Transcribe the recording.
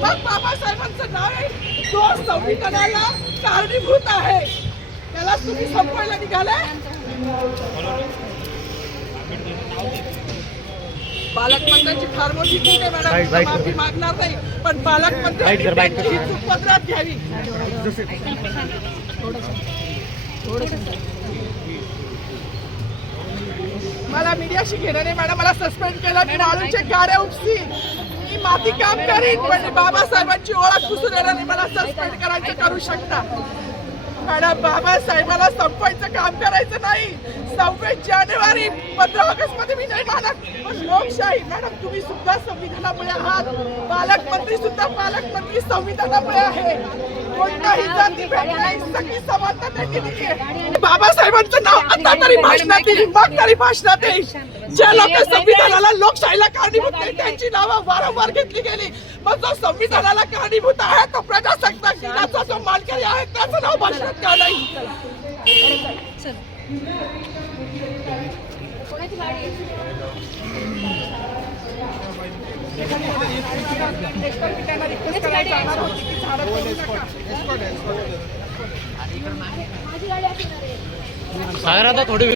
मग बाबासाहेबांचं नाव आहे जो संविधानाला कारणीभूत आहे त्याला तुम्ही संपवायला निघालाय. पालकमंत्र्यांची फार मोठी चूक आहे मॅडम, माफी मागणार नाही, पण पालकमंत्र्यांनी त्यांची चूक पदरात घ्यावी. मला मीडियाशी घेणं नाही मॅडम, मला सस्पेंड केलं, मी वाळूचे गाड्या उपसी, मी माती काम करीन, पण बाबासाहेबांची ओळख पुसून येणार नाही. मला सस्पेंड करायचं करू शकता मॅडम. बाबासाहेबाला संपवायचं काम करायचं नाही. 26 जानेवारी 15 ऑगस्ट मध्ये मी नाही मानत, पण लोकशाही मॅडम तुम्ही सुद्धा संविधानामुळे आहात, पालकमंत्री सुद्धा पालकमंत्री संविधानामुळे आहे. कोणताही जातीभेद नाही, सगळी समानता त्यांनी दिली आहे. बाबासाहेबांचं नाव आता तरी भाषणात येईल, मग तरी भाषणात येईल. ज्या लोक संविधानाला लोकशाहीला कारणीभूत नाही त्यांची नावं वारंवार घेतली गेली, मग जो संविधानाला कारणीभूत आहे तो प्रजासत्ताक दिनाचा जो मानकरी आहे त्याचं नाव भाषणात का नाही. सागर आता थोडी